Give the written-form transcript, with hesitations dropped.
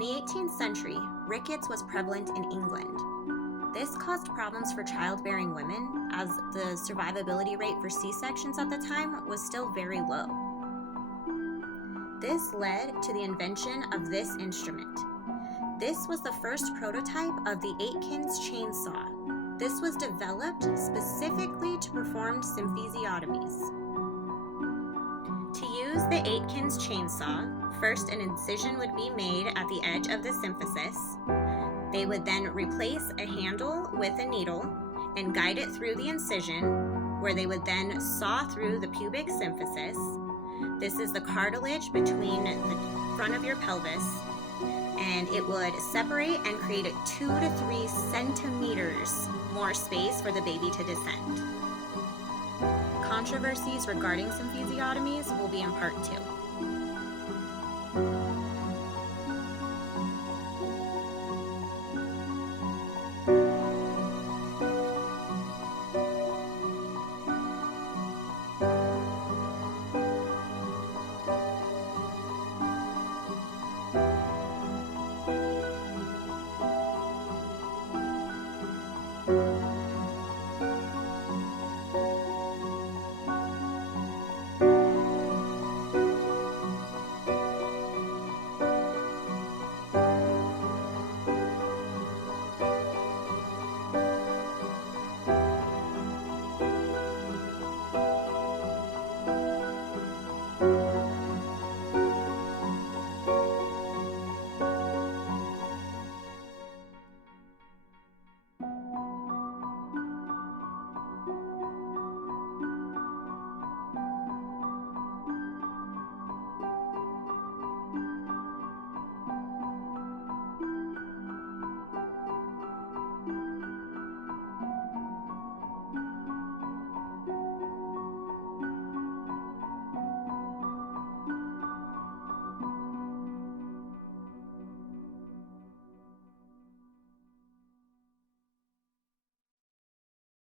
the 18th century, rickets was prevalent in England. This caused problems for childbearing women, as the survivability rate for C-sections at the time was still very low. This led to the invention of this instrument. This was the first prototype of the Aitken's chainsaw. This was developed specifically to perform symphysiotomies. To use the Aitken's chainsaw, first an incision would be made at the edge of the symphysis. They would then replace a handle with a needle and guide it through the incision, where they would then saw through the pubic symphysis. This is the cartilage between the front of your pelvis, and it would separate and create 2 to 3 centimeters more space for the baby to descend. Controversies regarding symphysiotomies will be in part 2.